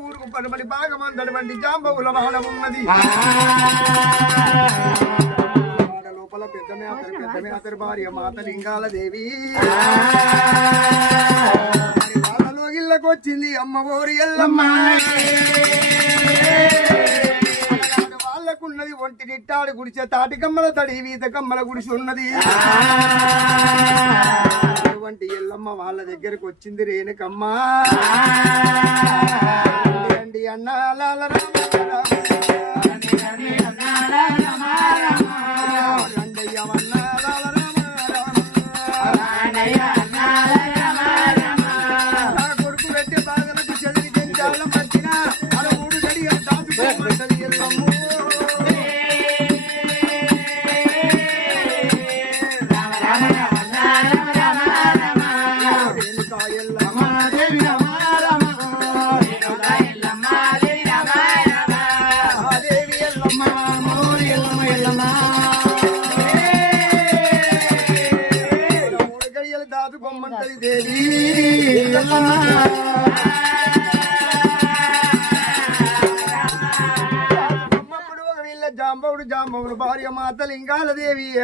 ఊరుకు పలుమలి భాగమందటువంటి జాంబవుల వాహనం ఉన్నది. లోపల పెద్ద మేతరి భార్య మాత లింగాల దేవి వాళ్ళలో ఇళ్ళకు వచ్చింది అమ్మ ఓరి ఎల్లమ్మ. వాళ్ళకున్నది ఒంటి నిట్టాడు గుడిచే తాటి కమ్మల తడి వీత కమ్మల గుడిసి ఉన్నది. అటువంటి ఎల్లమ్మ వాళ్ళ దగ్గరకు వచ్చింది రేణుకమ్మ. రండి అన్నాల కొడుకు పెట్టి బాధలకు చదివి తెంచాల మర్చిన అలా మూడు గడి దాచుకోమంటది ఎల్లమ్మ. దాచుకోమంటది దేవి. జాంబవుడు భార్య మాత లింగాల దేవి